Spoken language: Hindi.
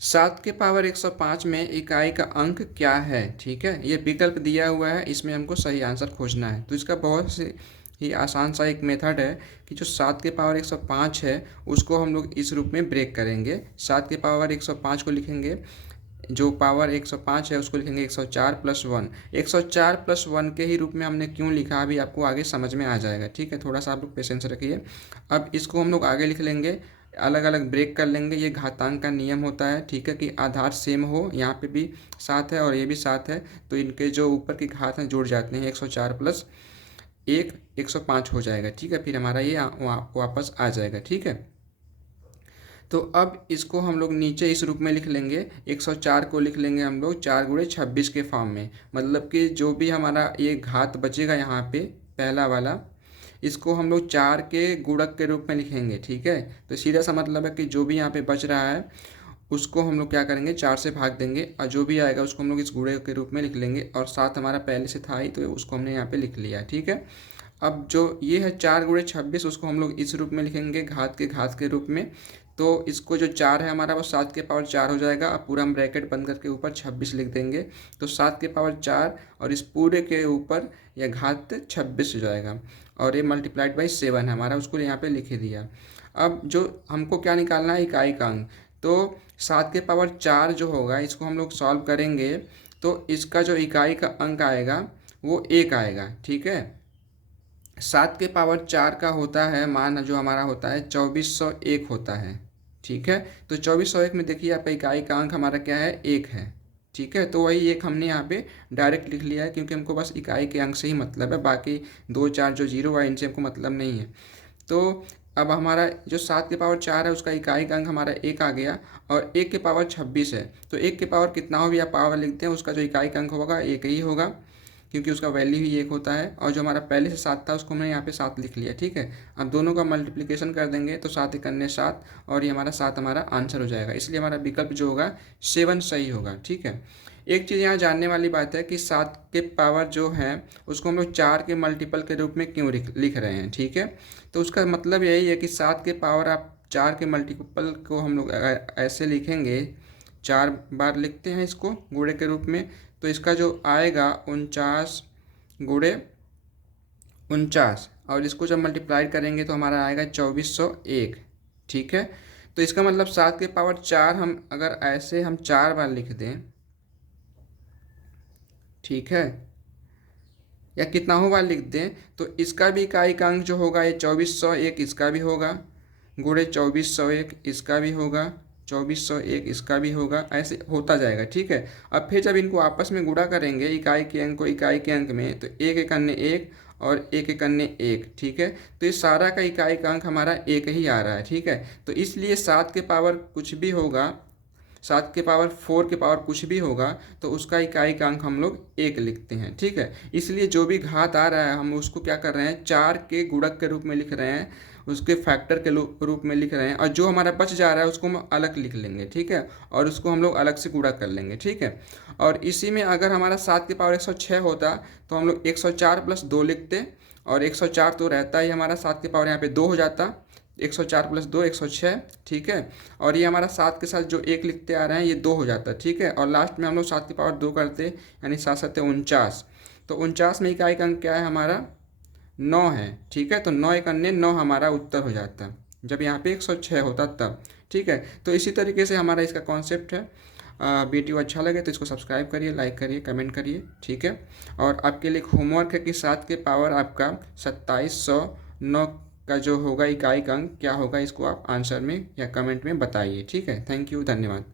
7 के पावर 105 में इकाई का अंक क्या है। ठीक है, ये विकल्प दिया हुआ है, इसमें हमको सही आंसर खोजना है। तो इसका बहुत ही आसान सा एक मेथड है कि जो 7 के पावर 105 है उसको हम लोग इस रूप में ब्रेक करेंगे। 7 के पावर 105 को लिखेंगे, जो पावर 105 है उसको लिखेंगे 104 प्लस 1। 104 प्लस 1 के ही रूप में हमने क्यों लिखा अभी आपको आगे समझ में आ जाएगा। ठीक है, थोड़ा सा आप लोग पेशेंस रखिए। अब इसको हम लोग आगे लिख लेंगे, अलग अलग ब्रेक कर लेंगे। ये घातांक का नियम होता है। ठीक है, कि आधार सेम हो, यहाँ पे भी 7 है और ये भी 7 है, तो इनके जो ऊपर के घात हैं जुड़ जाते हैं। 104 प्लस 1 105 हो जाएगा। ठीक है, फिर हमारा ये वापस आ जाएगा। ठीक है, तो अब इसको हम लोग नीचे इस रूप में लिख लेंगे। 104 को लिख लेंगे हम लोग 4 गुणे 26 के फॉर्म में। मतलब कि जो भी हमारा ये घात बचेगा यहाँ पे पहला वाला, इसको हम लोग 4 के गुणक के रूप में लिखेंगे। ठीक है, तो सीधा सा मतलब है कि जो भी यहाँ पे बच रहा है उसको हम लोग क्या करेंगे, 4 से भाग देंगे और जो भी आएगा उसको हम लोग इस गुणे के रूप में लिख लेंगे। और 7 हमारा पहले से था ही, तो उसको हमने यहाँ पे लिख लिया। ठीक है, अब जो ये है 4 गुणे 26, उसको हम लोग इस रूप में लिखेंगे, घात के रूप में। तो इसको जो 4 है हमारा वो 7 के पावर 4 हो जाएगा। अब पूरा हम ब्रैकेट बंद करके ऊपर 26 लिख देंगे, तो 7 के पावर 4 और इस पूरे के ऊपर यह घात 26 हो जाएगा। और ये मल्टीप्लाइड बाई 7 है हमारा, उसको यहाँ पे लिख दिया। अब जो हमको क्या निकालना है, इकाई का अंक। तो 7 के पावर 4 जो होगा इसको हम लोग सॉल्व करेंगे, तो इसका जो इकाई का अंक आएगा वो 1 आएगा। ठीक है, 7 के पावर 4 का होता है मान, जो हमारा होता है 2401 होता है। ठीक है, तो 2401 में देखिए आपका इकाई का अंक हमारा क्या है, 1 है। ठीक है, तो वही एक हमने यहाँ पे डायरेक्ट लिख लिया है, क्योंकि हमको बस इकाई के अंक से ही मतलब है, बाकी 2 4 जो जीरो है इनसे हमको मतलब नहीं है। तो अब हमारा जो 7 के पावर 4 है उसका इकाई का अंक हमारा 1 आ गया, और 1 के पावर 26 है, तो 1 के पावर कितना हो भी आप पावर लिखते हैं, उसका जो इकाई का अंक होगा 1 ही होगा, क्योंकि उसका वैल्यू ही 1 होता है। और जो हमारा पहले से 7 था उसको हमने यहाँ पे 7 लिख लिया। ठीक है, अब दोनों का मल्टीप्लिकेशन कर देंगे तो 7 एक अन्य 7, और ये हमारा 7 हमारा आंसर हो जाएगा। इसलिए हमारा विकल्प जो होगा 7 सही होगा। ठीक है, एक चीज़ यहाँ जानने वाली बात है कि 7 के पावर जो है उसको हम लोग 4 के मल्टीपल के रूप में क्यों लिख रहे हैं। ठीक है, तो उसका मतलब यही है कि 7 के पावर आप 4 के मल्टीपल को हम लोग ऐसे लिखेंगे, 4 बार लिखते हैं इसको गुणे के रूप में, तो इसका जो आएगा 49 गुणे 49, और इसको जब मल्टीप्लाइड करेंगे तो हमारा आएगा 2401। ठीक है, तो इसका मतलब 7 के पावर 4 हम अगर ऐसे हम 4 बार लिख दें, ठीक है, या कितना हो बार लिख दें, तो इसका भी इकाई का अंक जो होगा ये 2401 इसका भी होगा, गुणे 2401 इसका भी होगा, 2401 इसका भी होगा, ऐसे होता जाएगा। ठीक है, अब फिर जब इनको आपस में गुणा करेंगे इकाई के अंक को इकाई के अंक में, तो एक एक अन्य एक और एक एक अन्य एक। ठीक है, तो ये सारा का इकाई का अंक हमारा 1 ही आ रहा है। ठीक है, तो इसलिए 7 के पावर कुछ भी होगा, 7 के पावर 4 के पावर कुछ भी होगा, तो उसका इकाई का अंक हम लोग 1 लिखते हैं। ठीक है, इसलिए जो भी घात आ रहा है हम उसको क्या कर रहे हैं, 4 के गुणक के रूप में लिख रहे हैं, उसके फैक्टर के रूप में लिख रहे हैं, और जो हमारा बच जा रहा है उसको हम अलग लिख लेंगे। ठीक है, और उसको हम लोग अलग से गुणा कर लेंगे। ठीक है, और इसी में अगर हमारा 7 के पावर 106 होता तो हम लोग 104 प्लस 2 लिखते, और 104 तो रहता ही हमारा, 7 के पावर यहाँ पे 2 हो जाता, 104 प्लस 2 106। ठीक है, और ये हमारा 7 के साथ जो 1 लिखते आ रहे हैं ये 2 हो जाता है। ठीक है, और लास्ट में हम लोग 7 की पावर 2 करते, यानी 7 7 49, तो 49 में इकाई का अंक क्या है हमारा, 9 है। ठीक है, तो 9 एक अन्य 9 हमारा उत्तर हो जाता है, जब यहाँ पे 106 होता तब। ठीक है, तो इसी तरीके से हमारा इसका कॉन्सेप्ट है। वीडियो अच्छा लगे तो इसको सब्सक्राइब करिए, लाइक करिए, कमेंट करिए। ठीक है, और आपके लिए होमवर्क है कि 7 के पावर आपका 2709 का जो होगा इकाई का अंक क्या होगा, इसको आप आंसर में या कमेंट में बताइए। ठीक है, थैंक यू, धन्यवाद।